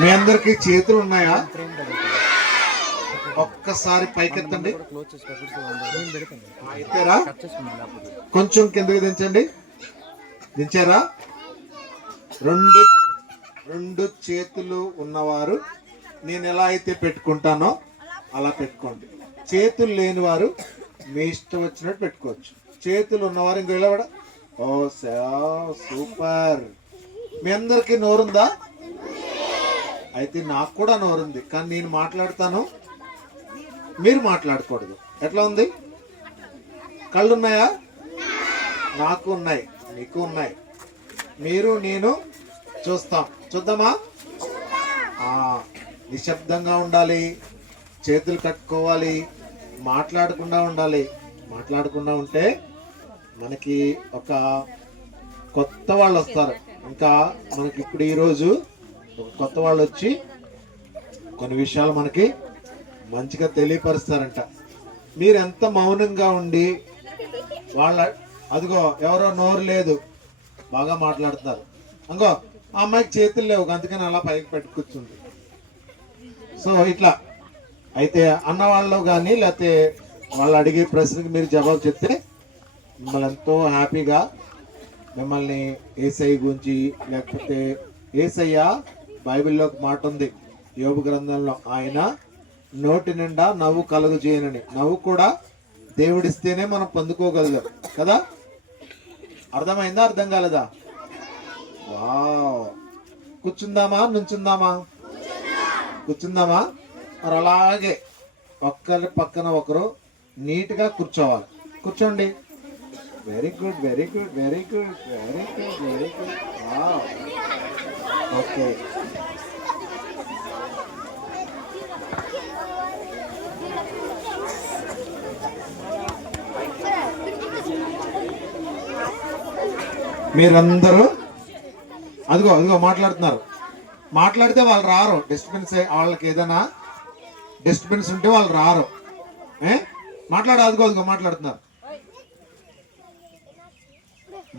మీ అందరికి చేతులు ఉన్నాయా? ఒక్కసారి పైకెత్తండి. ఎత్తారా? కొంచెం కిందకి దించండి. దించారా? రెండు చేతులు ఉన్నవారు నేను ఎలా అయితే పెట్టుకుంటానో అలా పెట్టుకోండి. చేతులు లేని వారు మీ ఇష్టం వచ్చినట్టు పెట్టుకోవచ్చు. చేతులు ఉన్నవారు ఇంకో ఇలా కూడా. ఓ సూపర్. మీ అందరికి నోరుందా? అయితే నాకు కూడా నోరుంది, కానీ నేను మాట్లాడతాను, మీరు మాట్లాడకూడదు. ఎట్లా ఉంది? కళ్ళు ఉన్నాయా? నాకు ఉన్నాయి, మీకు ఉన్నాయి. మీరు నేను చూద్దామా? నిశ్శబ్దంగా ఉండాలి, చేతులు కట్టుకోవాలి, మాట్లాడకుండా ఉండాలి. మాట్లాడకుండా ఉంటే మనకి ఒక కొత్త వాళ్ళు వస్తారు. ఇంకా మనకి ఇప్పుడు ఈరోజు ఒక కొత్త వాళ్ళు వచ్చి కొన్ని విషయాలు మనకి మంచిగా తెలియపరుస్తారంట. మీరు ఎంత మౌనంగా ఉండి అదిగో ఎవరో నోరు లేదు బాగా మాట్లాడుతున్నారు, అంగో ఆ అమ్మాయికి చేతులు లేవు అందుకని అలా పైకి పెట్టి కూర్చుంది. సో ఇట్లా అయితే అన్నవాళ్ళు కానీ లేకపోతే వాళ్ళు అడిగే ప్రశ్నకి మీరు జవాబు చెప్తే మిమ్మల్ని ఎంతో హ్యాపీగా మిమ్మల్ని యేసయ్య గురించి, లేకపోతే యేసయ్య బైబిల్లో ఒక మాట ఉంది యోబు గ్రంథంలో, ఆయన నోటి నిండా నవ్వు కలుగు చేయనని. నవ్వు కూడా దేవుడిస్తేనే మనం పొందుకోగలుగుతాం కదా. అర్థమైందా? అర్థం కాలేదా? వావ్. కూర్చుందామా నుంచుందామా? కూర్చుందామా? మరి అలాగే ఒక్కరి పక్కన ఒకరు నీట్గా కూర్చోవాలి. కూర్చోండి. Very good, very good, very good, very good, very good. Okay. మీరందరూ అదిగో మాట్లాడుతున్నారు. మాట్లాడితే వాళ్ళు రారు. డిస్టర్బెన్స్ వాళ్ళకి ఏదైనా డిస్టర్బెన్స్ ఉంటే వాళ్ళు రారు. అదిగో మాట్లాడుతున్నారు.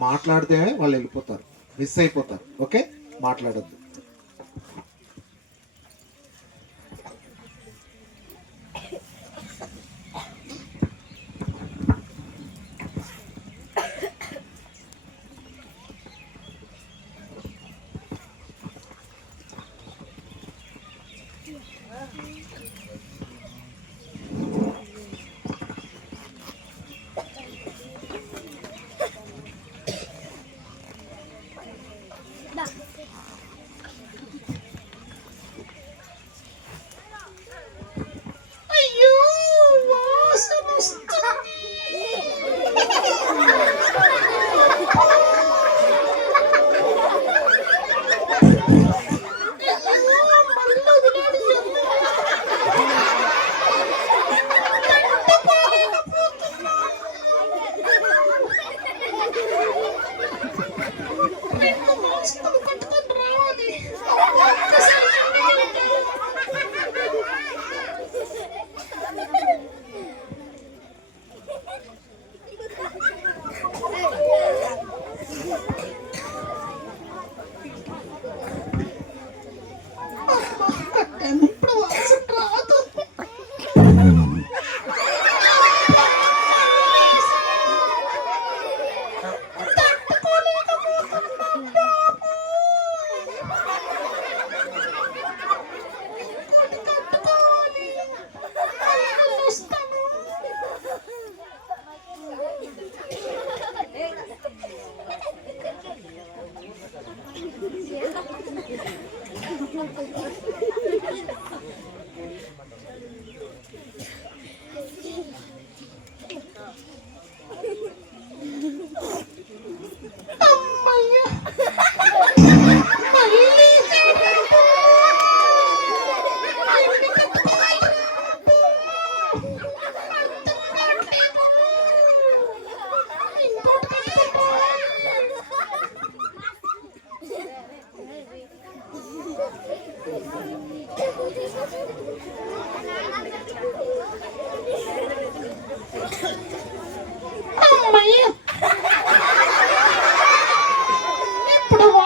మాట్లాడితే వాళ్ళు వెళ్ళిపోతారు, మిస్ అయిపోతారు. ఓకే, మాట్లాడద్దు.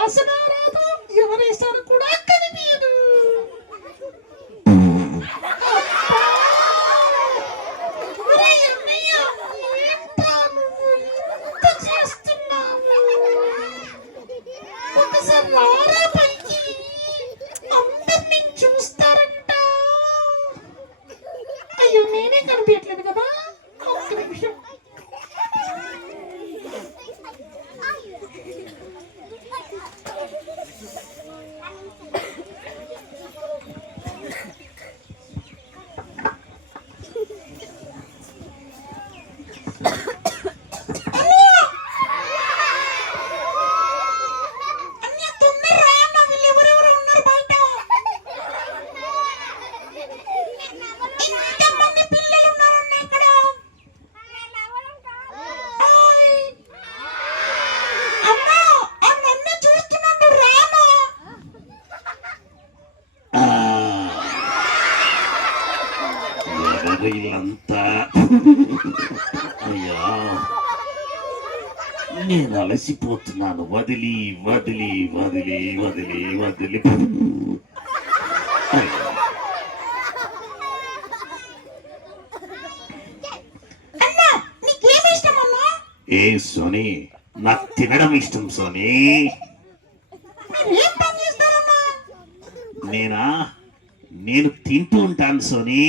వాసన రాదు, ఎవరేసారు కూడా కనిపించదు. ఒకసారి రారా పైకి, అందరినీ చూస్తారంట. అయ్యో నేనే కనిపించట్లేదు కదా, ఒక్క నిమిషం. వీళ్ళంతా అయ్యా నేను అలసిపోతున్నాను. వదిలి వదిలి వదిలి వదిలి వదిలి ఏ సోని, నాకు తినడం ఇష్టం సోని. నేను తింటూ ఉంటాను సోని.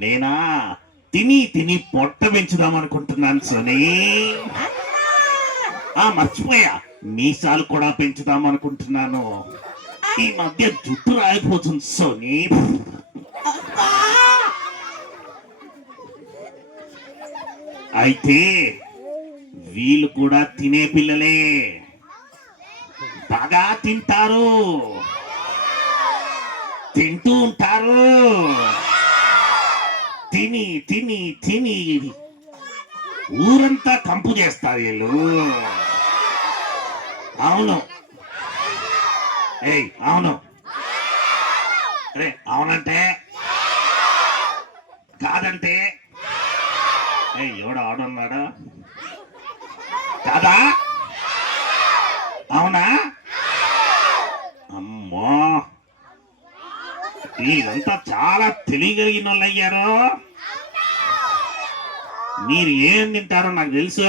నేనా తిని తిని పొట్ట పెంచుదాం అనుకుంటున్నాను సోని. మర్చిపోయా, మీసాలు కూడా పెంచుదాం అనుకుంటున్నాను. ఈ మధ్య జుట్టు రాయిపోతుంది సోని. అయితే వీళ్ళు కూడా తినే పిల్లలే, బాగా తింటారు, తింటూ ఉంటారు. తిని తిని తిని ఊరంతా కంపు చేస్తారు వీళ్ళు. అవును, ఏయ్ అవును, అరే అవునంటే కాదంటే ఎవడు ఆడున్నాడా కాదా? అవునా? అమ్మో, మీరంతా చాలా తెలియగలిగిన వాళ్ళు అయ్యారు. మీరు ఏం తింటారో నాకు తెలుసు.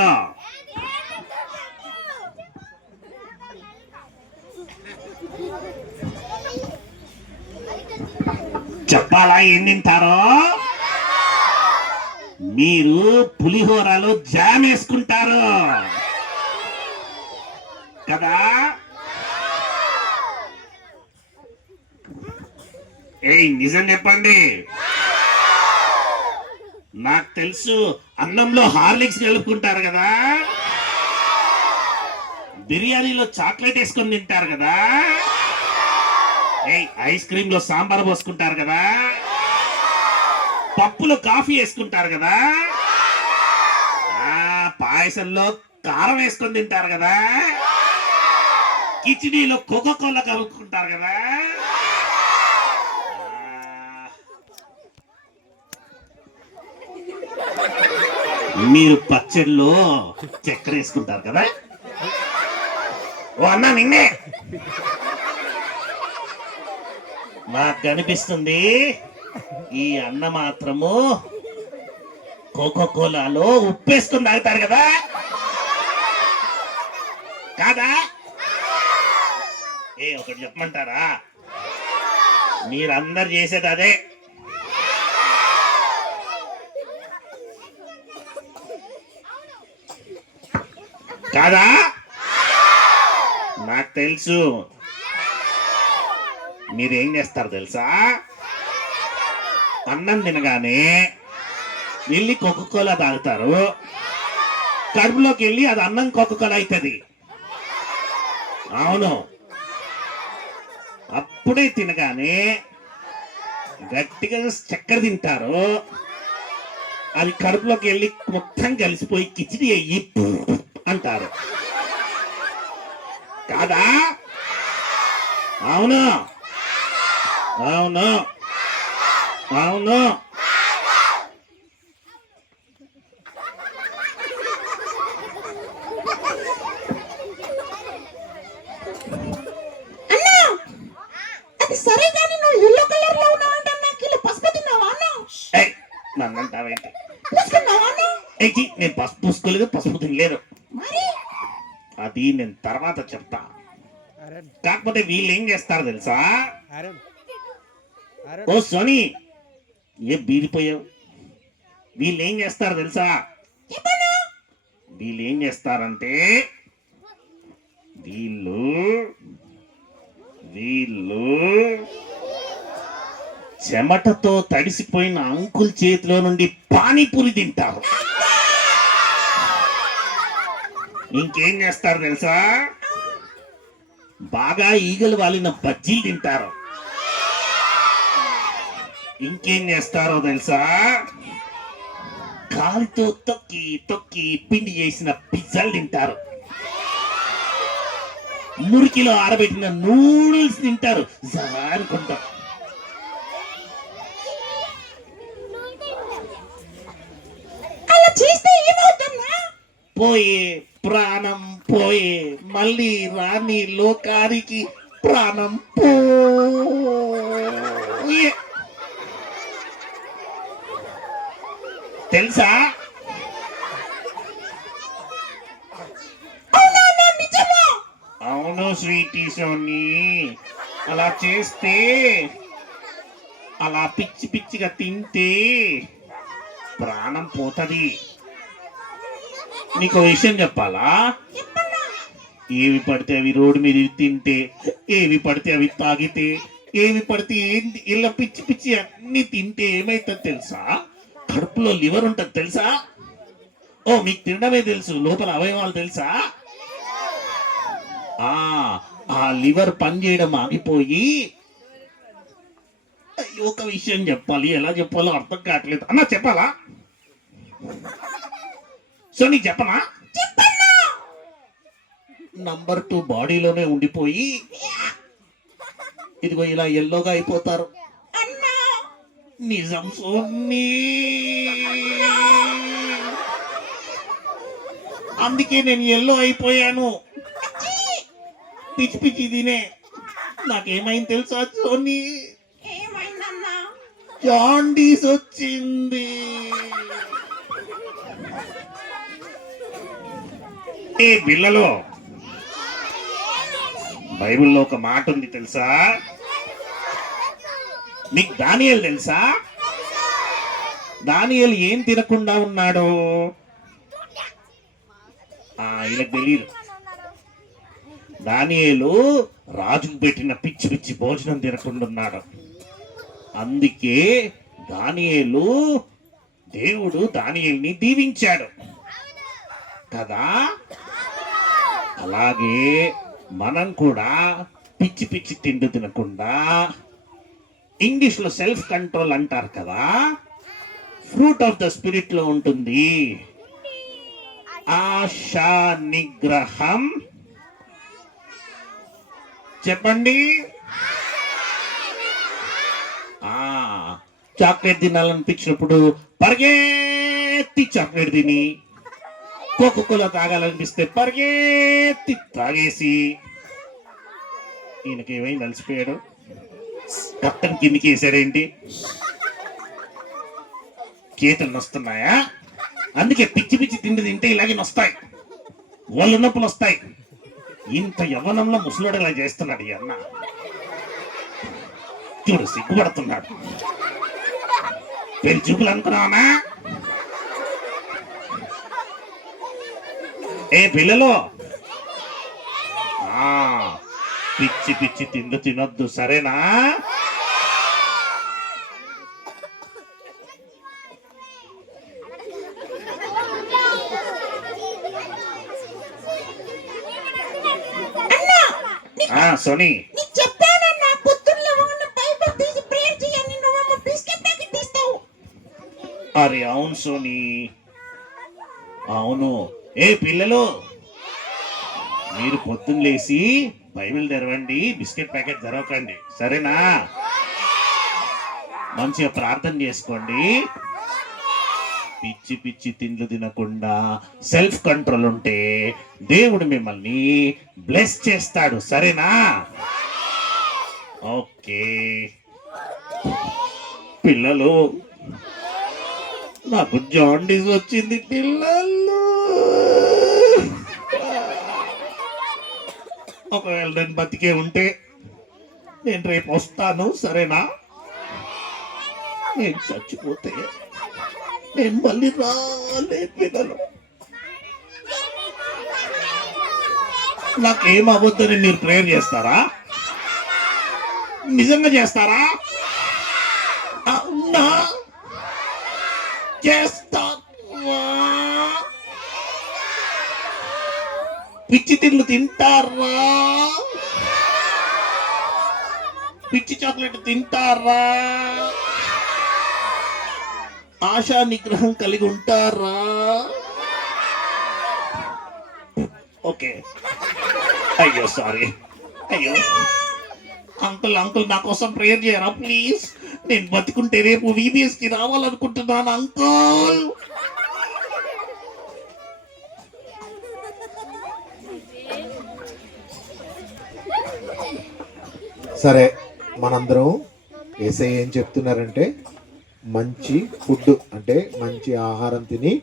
చెప్పాలా ఏం తింటారో? మీరు పులిహోరలో జామ్ వేసుకుంటారు కదా? నిజం చెప్పండి. నాకు తెలుసు, అన్నంలో హార్లిక్స్ కలుపుకుంటారు కదా, బిర్యానీలో చాక్లెట్ వేసుకొని తింటారు కదా, ఐస్ క్రీమ్ లో సాంబార్ పోసుకుంటారు కదా, పప్పులో కాఫీ వేసుకుంటారు కదా, పాయసంలో కారం వేసుకొని తింటారు కదా, కిచిడీలో కోకో కోలా కలుపుకుంటారు కదా. మీరు పచ్చడిలో చక్కెర వేసుకుంటారు కదా. ఓ అన్నా నిన్నే, నాకు కనిపిస్తుంది ఈ అన్న మాత్రము కోకో కోలాలో ఉప్పు వేసుకుని తాగుతారు కదా కాదా? ఒకటి చెప్పమంటారా? మీరందరు చేసేది అదే. కాదా? నాకు తెలుసు మీరేం చేస్తారు తెలుసా? అన్నం తినగానే వెళ్ళి కోకో కోలా తాగుతారు, కడుపులోకి వెళ్ళి అది అన్నం కోకో కోలా అవుతుంది. అవును, అప్పుడే తినగానే గట్టిగా చక్కెర తింటారు, అది కడుపులోకి వెళ్ళి మొత్తం కలిసిపోయి కిచిడి అయ్యి అంటారు కాదా? అవును, అవును అవును అన్నా అది సరే కానీ నువ్వు ఎల్లో కలర్ లో ఉన్నావంటే నాకు ఇలా పసుపు తిన్నావా అన్నా ఏయ్, నన్నంటావేంటి? పూసుకున్నావా అన్నా ఏయ్, నేను పసుపు పూసుకోలేదు, పసుపు తినలేదు. మరి అది నేను తర్వాత చెప్తా. కాకపోతే వీళ్ళు ఏం చేస్తారు తెలుసా? ఓ సోనీ, ఏ బీరిపోయావు? వీళ్ళు ఏం చేస్తారు తెలుసా? చెప్పన్నా వీళ్ళు ఏం చేస్తారంటే వీళ్ళు వీళ్ళు చెమటతో తడిసిపోయిన అంకుల్ చేతిలో నుండి పానీపూరి తింటారు. ఇంకేం చేస్తారు తెలుసా? బాగా ఈగలు వాలిన బజ్జీలు తింటారు. ఇంకేం చేస్తారో తెలుసా? కాలితో తొక్కి తొక్కి పిండి చేసిన పిజ్జాలు తింటారు. మురికిలో ఆరబెట్టిన నూడిల్స్ తింటారు. జారుకుంటారు. అలా చేస్తే ఏమవుతుందా పోయే ప్రాణం పోయే, మళ్ళీ రాని లోకానికి ప్రాణం పోయే. తెలుసా? అవునా అన్నా నిజమా అవును స్వీటీ సోని, అలా చేస్తే, అలా పిచ్చి పిచ్చిగా తింటే ప్రాణం పోతది. నీకు విషయం చెప్పాలా? చెప్పన్నా ఏవి పడితే అవి రోడ్డు మీద తింటే, ఏవి పడితే అవి తాగితే, ఏవి పడితే ఇలా పిచ్చి పిచ్చి అన్ని తింటే ఏమైతుంది తెలుసా? కడుపులో లివర్ ఉంటుంది తెలుసా? ఓ, మీకు తినడమే తెలుసు, లోపల అవయవాలు తెలుసా? ఆ లివర్ పనిచేయడం ఆగిపోయి, అయ్యో, ఒక విషయం చెప్పాలి, ఎలా చెప్పాలో అర్థం కావట్లేదు. అన్నా చెప్పాలా? సో నీకు చెప్పనా? నంబర్ 2 బాడీలోనే ఉండిపోయి ఇదిగో ఇలా ఎల్లోగా అయిపోతారు. అన్నా నిజం సోని. అందుకే నేను ఎల్లో అయిపోయాను. పిచ్చి పిచ్చి తినే నాకేమైంది తెలుసా సోని? ఏమైందన్నా జాండీస్ వచ్చింది. ఏ పిల్లలో, బైబిల్లో ఒక మాట ఉంది తెలుసా? నీకు దానియేలు తెలుసా? దానియేలు ఏం తినకుండా ఉన్నాడు? ఈయనకు తెలియదు. దానియేలు రాజుకు పెట్టిన పిచ్చి పిచ్చి భోజనం తినకుండా ఉన్నాడు. అందుకే దానియేలు, దేవుడు దానియేలుని దీవించాడు కదా. అలాగే మనం కూడా పిచ్చి పిచ్చి తిండి తినకుండా, ఇంగ్లీష్ లో సెల్ఫ్ కంట్రోల్ అంటారు కదా, ఫ్రూట్ ఆఫ్ ద స్పిరిట్ లో ఉంటుంది. ఆశా నిగ్రహం. చెప్పండి. చాక్లెట్ తినాలనిపించినప్పుడు పరిగెత్తి చాక్లెట్ తిని, కోకోకోలా తాగాలనిపిస్తే పరిగెత్తి తాగేసి, ఈయనకి ఏమైంది, అలసిపోయాడు, కట్టం కిందికి వేసాడేంటి, చేతులు నొస్తున్నాయా? అందుకే పిచ్చి పిచ్చి తిండి తింటే ఇలాగే నొస్తాయి, ఒళ్ళు నొప్పులు వస్తాయి. ఇంత యవ్వనంలో ముసలోడు ఇలా చేస్తున్నాడు ఈ అన్న. చూడు, సిగ్గుపడుతున్నాడు. పెళ్లి చూపులు అనుకున్నావా? ఏ పిల్లలు, పిచ్చి పిచ్చి తిండి తినొద్దు, సరేనా? సోనీ, నీకు చెప్పానన్నా పొద్దున్న లేవగానే బైబిల్ తీసి ప్రేయర్ చేయని, నువ్వేమో బిస్కెట్ ప్యాకెట్ తీస్తావు. అరే అవును సోనీ, అవును. ఏ పిల్లలు, మీరు పొద్దున్న లేసి బైబిల్ తెరవండి, బిస్కెట్ ప్యాకెట్ తెరవకండి, సరేనా? మంచిగా ప్రార్థన చేసుకోండి. పిచ్చి పిచ్చి తిండ్లు తినకుండా సెల్ఫ్ కంట్రోల్ ఉంటే దేవుడు మిమ్మల్ని బ్లెస్ చేస్తాడు. సరేనా? ఓకే పిల్లలు, నాకు జాండీస్ వచ్చింది పిల్లలు. ఒకవేళ నేను బతికే ఉంటే నేను రేపు వస్తాను. సరేనా? నేను చచ్చిపోతే నేను మళ్ళీ రాలే పిల్లలు. నాకేం అవ్వద్దని మీరు ప్రేయర్ చేస్తారా? నిజంగా చేస్తారా? అవునా? చేస్తా. పిచ్చి తిండ్లు తింటారా? పిచ్చి చాక్లెట్ తింటారా? ఆశా నిగ్రహం కలిగి ఉంటారా? ఓకే. అయ్యో సారీ. అయ్యో అంకుల్, అంకుల్ నా కోసం ప్రేయర్ చేయరా ప్లీజ్. నేను బతికుంటే రేపు VBS కి రావాలనుకుంటున్నాను అంకుల్. సరే, మనందరం యేసయ్య ఏం చెప్తున్నారంటే మంచి ఫుడ్ అంటే మంచి ఆహారం తిని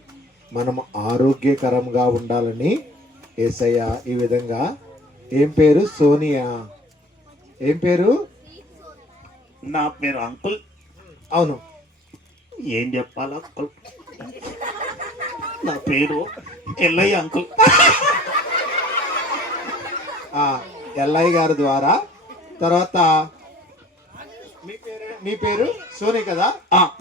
మనం ఆరోగ్యకరంగా ఉండాలని యేసయ్య ఈ విధంగా. ఏం పేరు? సోనియా. ఏం పేరు? నా పేరు అంకుల్. అవును. ఏం చెప్పాలి అంకుల్? నా పేరు ఎల్లయ్య అంకుల్. ఎల్లయ్య గారి ద్వారా తర్వాత మీ పేరు సోని కదా?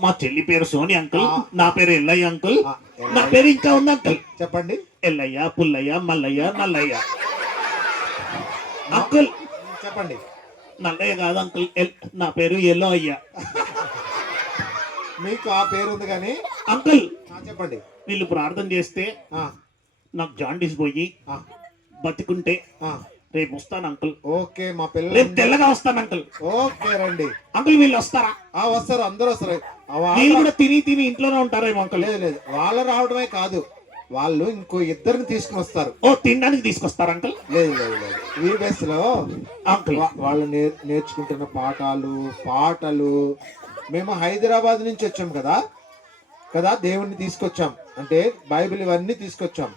మా చెల్లి పేరు సోని అంకుల్. నా పేరు ఎల్లయ్య అంకుల్. నా ఎల్లయ్య. పేరు ఇంకా ఉంది అంకుల్. చెప్పండి. ఎల్లయ్య, పుల్లయ్య, మల్లయ్య, నల్లయ్య. అంకుల్ చెప్పండి. నల్లయ్య కాదు అంకుల్, నా పేరు ఎల్లో అయ్య. మీకు ఆ పేరు ఉంది కానీ అంకుల్ చెప్పండి. వీళ్ళు ప్రార్థన చేస్తే నాకు జాండీస్ పోయి బతికుంటే రేపు వస్తాను అంకుల్. ఓకే, మా పిల్లలు రేపు తెల్లగా వస్తాను అంకుల్. ఓకే రండి అంకుల్ వీళ్ళు వస్తారా? వస్తారు, అందరూ వస్తారు. వీళ్ళు కూడా తిని తిని ఇంట్లోనే ఉంటారేమో అంకుల్. లేదు లేదు, వాళ్ళు రావడమే కాదు, వాళ్ళు ఇంకో ఇద్దరిని తీసుకుని వస్తారు. ఓ తినడానికి తీసుకొస్తారు అంకుల్? లేదు లేదు లేదు, VBS లో అంకుల్ వాళ్ళు నేర్చుకుంటున్న పాటలు మేము హైదరాబాద్ నుంచి వచ్చాం కదా దేవుణ్ణి తీసుకొచ్చాం, అంటే బైబిల్ ఇవన్నీ తీసుకొచ్చాం.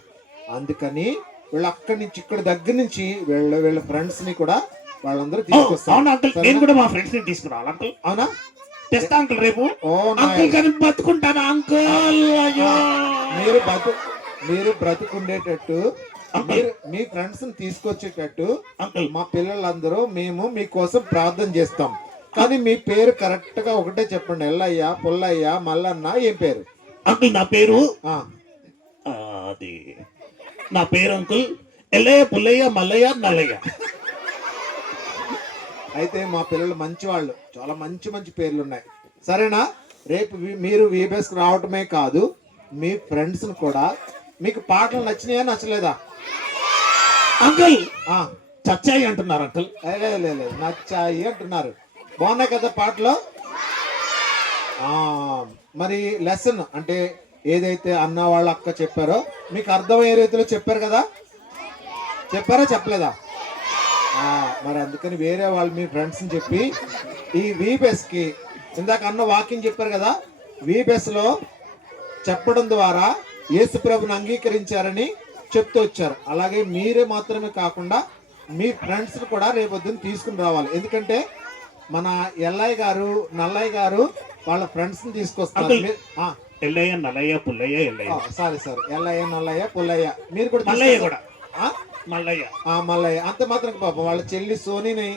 అందుకని వీళ్ళు అక్కడి నుంచి ఇక్కడ దగ్గర నుంచి వీళ్ళ ఫ్రెండ్స్ ని కూడా వాళ్ళందరూ తీసుకొస్తారు. అవునా అంకుల్? నేను కూడా మా ఫ్రెండ్స్ ని తీసుకురావాలి అంకుల్. అవునా? తెస్తా అంకుల్ రేపు. ఓ అంకుల్ కానీ బతుకుంటానా అంకుల్? మీరు బ్రతుకుండేటట్టు మీ ఫ్రెండ్స్ ని తీసుకొచ్చేటట్టు మా పిల్లలందరూ మేము మీకోసం ప్రార్థన చేస్తాం. కానీ మీ పేరు కరెక్ట్ గా ఒకటే చెప్పండి. ఎల్లయ్య, పుల్లయ్య, మల్లన్న. ఏం పేరు అంకుల్? నా పేరు అది నా పేరు అంకుల్ ఎల్లయ్య, పుల్లయ్య, మల్లయ్య, నల్లయ్య. అయితే మా పిల్లలు మంచి వాళ్ళు, చాలా మంచి మంచి పేర్లు ఉన్నాయి. సరేనా? రేపు మీరు VBS రావటమే కాదు, మీ ఫ్రెండ్స్ కూడా. మీకు పాటలు నచ్చినాయా నచ్చలేదా అంకుల్? చచ్చాయి అంటున్నారు అంకుల్. లేదు నచ్చాయి అంటున్నారు. బాగున్నాయి కదా పాటలు? మరి లెసన్ అంటే ఏదైతే అన్న వాళ్ళ అక్క చెప్పారో మీకు అర్థమయ్యే రీతిలో చెప్పారు కదా? చెప్పారా చెప్పలేదా? మరి అందుకని వేరే వాళ్ళు మీ ఫ్రెండ్స్ని చెప్పి ఈ VBS కి ఇందాక అన్న వాక్యం చెప్పారు కదా, VBS లో చెప్పడం ద్వారా యేసు ప్రభుని అంగీకరించారని చెప్తూ వచ్చారు. అలాగే మీరే మాత్రమే కాకుండా మీ ఫ్రెండ్స్ కూడా రేపొద్దున తీసుకుని రావాలి. ఎందుకంటే మన ఎల్లయ్య గారు, నల్లయ్య గారు వాళ్ళ ఫ్రెండ్స్ ని తీసుకొస్తారు. ఎల్లయ్య, నల్లయ్య, పుల్లయ్య, ఎల్లయ్య. సారీ ఎల్లయ్య, నల్లయ్య, పుల్లయ్య. మీరు కూడా మల్లయ్య. అంతే మాత్రం పాపం వాళ్ళ చెల్లి సోనిని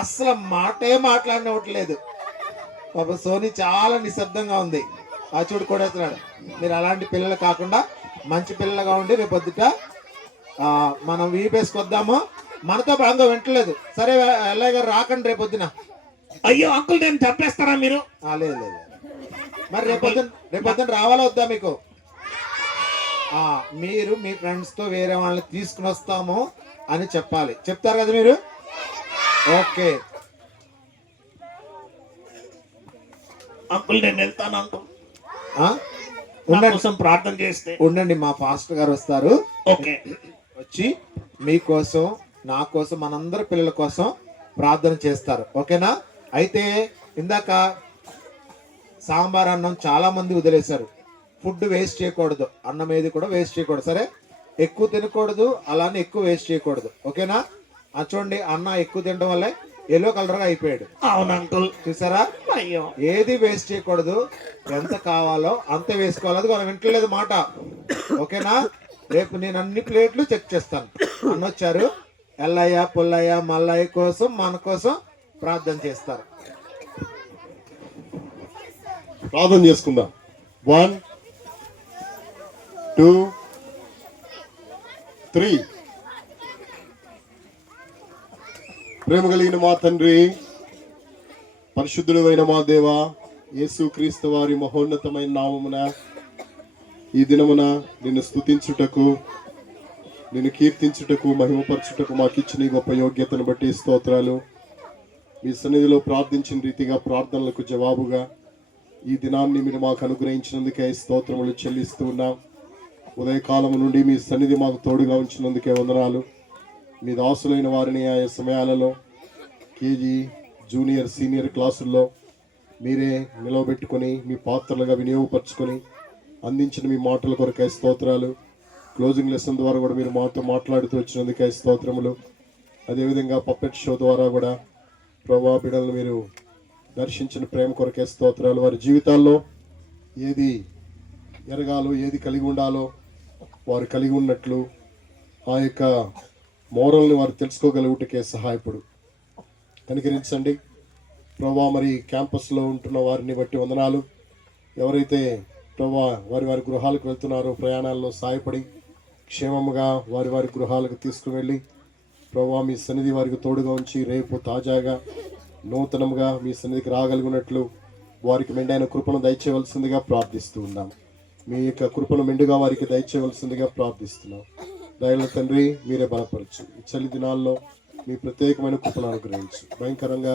అస్సలు మాటే మాట్లాడినట్లేదు. పాపం సోని చాలా నిశ్శబ్దంగా ఉంది. చూడు కొడేస్తున్నాడు. మీరు అలాంటి పిల్లలు కాకుండా మంచి పిల్లలుగా ఉండి రేపొద్దుట మనం VBSకి వద్దాము. మనతో బాగా వింటలేదు. సరే ఎల్లయ్య గారు రాకండి రేపొద్దున. అయ్యో అంకుల్, నేను చంపేస్తారా మీరు? లేదు. మరి రేపొద్దున రావాలా వద్దా మీకు? మీరు మీ ఫ్రెండ్స్ తో వేరే వాళ్ళని తీసుకుని వస్తాము అని చెప్పాలి. చెప్తారు కదా మీరు? ఓకే. అంకుల్ నేను వెళ్తాను అంకుల్, ఆ? నా ఉండండి కోసం ప్రార్థన చేస్తే. ఉండండి, మా పాస్టర్ గారు వస్తారు. ఓకే. వచ్చి మీకోసం, నా కోసం, మనందరి పిల్లల కోసం ప్రార్థన చేస్తారు. ఓకేనా? అయితే ఇందాక సాంబార్ అన్నం చాలా మంది వదిలేశారు. ఫుడ్ వేస్ట్ చేయకూడదు, అన్నం ఏది కూడా వేస్ట్ చేయకూడదు. సరే, ఎక్కువ తినకూడదు, అలానే ఎక్కువ వేస్ట్ చేయకూడదు. ఓకేనా? చూడండి, అన్న ఎక్కువ తినడం వల్ల ఎల్లో కలర్ గా అయిపోయాడు. అవును అంకుల్. చూసారా? అయ్యో. ఏది వేస్ట్ చేయకూడదు, ఎంత కావాలో అంతే వేసుకోవాలి. అది మనం వింటలేదు మాట. ఓకేనా? రేపు నేను అన్ని ప్లేట్లు చెక్ చేస్తాను. అన్నొచ్చారు, ఎల్లయ్య పుల్లయ్య మల్లయ్య కోసం, మన కోసం ప్రార్థన చేస్తారు. ప్రార్థన చేసుకుందాం. 1 2 3. ప్రేమ కలిగిన మా తండ్రి, పరిశుద్ధుడు అయిన మా దేవ, యేసు క్రీస్తు వారి మహోన్నతమైన నామమున ఈ దినమున నిన్ను స్తుతించుటకు, నిన్ను కీర్తించుటకు, మహిమపరచుటకు మాకిచ్చిన ఈ గొప్ప యోగ్యతను బట్టి స్తోత్రాలు. మీ సన్నిధిలో ప్రార్థించిన రీతిగా ప్రార్థనలకు జవాబుగా ఈ దినాన్ని మీరు మాకు అనుగ్రహించినందుకే స్తోత్రములు చెల్లిస్తూ ఉన్నాం. ఉదయకాలం నుండి మీ సన్నిధి మాకు తోడుగా ఉంచినందుకే వందనాలు. మీ దాసులైన వారిని ఆయా సమయాలలో కేజీ, జూనియర్, సీనియర్ క్లాసుల్లో మీరే నిలవబెట్టుకొని మీ పాత్రలుగా వినియోగపరచుకొని అందించిన మీ మాటల కొరకై స్తోత్రాలు. క్లోజింగ్ లెసన్ ద్వారా కూడా మీరు మాతో మాట్లాడుతూ వచ్చినందుకే స్తోత్రములు. అదేవిధంగా పప్పెట్ షో ద్వారా కూడా ప్రభా బిడ్డలను మీరు దర్శించిన ప్రేమ కొరకే స్తోత్రాలు. వారి జీవితాల్లో ఏది ఎరగాలో, ఏది కలిగి ఉండాలో వారు కలిగి ఉన్నట్లు ఆ యొక్క మోరల్ని వారు తెలుసుకోగలుగుటకే సహాయపడు. కనికరించండి ప్రభా. మరి క్యాంపస్లో ఉంటున్న వారిని బట్టి వందనాలు. ఎవరైతే ప్రభా వారి వారి గృహాలకు వెళ్తున్నారో ప్రయాణాల్లో సహాయపడి క్షేమముగా వారి వారి గృహాలకు తీసుకువెళ్ళి ప్రభా మీ సన్నిధి వారికి తోడుగా ఉంచి రేపు తాజాగా నూతనంగా మీ సన్నిధికి రాగలిగినట్లు వారికి మెండైన కృపను దయచేయవలసిందిగా ప్రార్థిస్తూ ఉన్నాం. మీ యొక్క కృపను మెండుగా వారికి దయచేయవలసిందిగా ప్రార్థిస్తున్నాం. దయల తండ్రి, మీరే బలపరచు. ఈ చలి దినాల్లో మీ ప్రత్యేకమైన కృపను అనుగ్రహించు. భయంకరంగా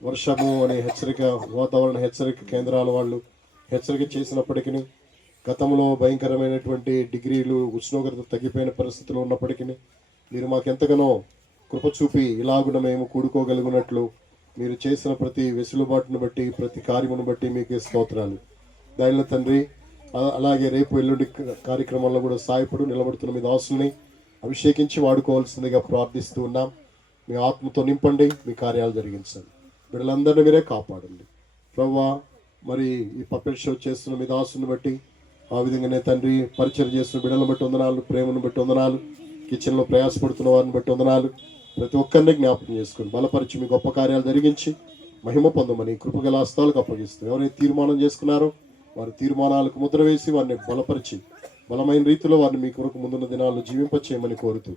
వర్షము అనే హెచ్చరిక, వాతావరణ హెచ్చరిక కేంద్రాల వాళ్ళు హెచ్చరిక చేసినప్పటికీ, గతంలో భయంకరమైనటువంటి డిగ్రీలు ఉష్ణోగ్రత తగ్గిపోయిన పరిస్థితులు ఉన్నప్పటికీ మీరు మాకెంతగానో కృప చూపి ఇలాగున మేము కూడుకోగలిగినట్లు మీరు చేసిన ప్రతి వెసులుబాటును బట్టి, ప్రతి కార్యమును బట్టి మీకే స్తోత్రాలు. దయల తండ్రి, అలాగే రేపు ఎల్లుండి కార్యక్రమంలో కూడా సాయపడు నిలబడుతున్న మీ దాసుల్ని అభిషేకించి వాడుకోవాల్సిందిగా ప్రార్థిస్తూ ఉన్నాం. మీ ఆత్మతో నింపండి, మీ కార్యాలు జరిగించండి. బిడ్డలందరినీ మీరే కాపాడండి ప్రభువా. మరి ఈ పప్పెట్ షో చేస్తున్న మీ దాసుని బట్టి, ఆ విధంగానే తండ్రి పరిచయం చేస్తున్న బిడ్డలను బట్టి వందనాలు, ప్రేమను బట్టి వందనాలు, కిచెన్లో ప్రయాసపడుతున్న వారిని బట్టి వందనాలు. ప్రతి ఒక్కరిని జ్ఞాపకం చేసుకుని బలపరిచి మీ గొప్ప కార్యాలు జరిగించి మహిమ పొందమని కృపగల హస్తాలకు అప్పగిస్తూ, ఎవరైతే తీర్మానం చేసుకున్నారో వారి తీర్మానాలకు ముద్ర వేసి వారిని బలపరిచి బలమైన రీతిలో వారిని మీ కొరకు ముందున్న దినాల్లో జీవింపచేయమని కోరుతూ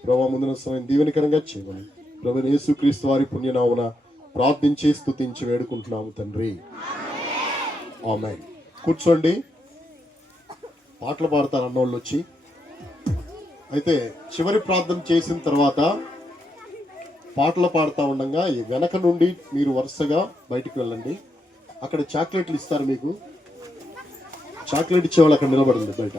ప్రభావ ముందున్న సమయం దీవెనకరంగా చేయమని ప్రభు యేసుక్రీస్తు వారి పుణ్యనామున ప్రార్థించి స్తుతించి వేడుకుంటున్నాము తండ్రి. ఆమేన్. కూర్చోండి. పాటలు పాడతారు అన్నోళ్ళు వచ్చి. అయితే చివరి ప్రార్థన చేసిన తర్వాత పాటలు పాడుతూ ఉండగా ఈ వెనక నుండి మీరు వరుసగా బయటికి వెళ్ళండి. అక్కడ చాక్లెట్లు ఇస్తారు మీకు. చాక్లెట్ ఇచ్చేవాళ్ళు అక్కడ నిలబడండి బయట.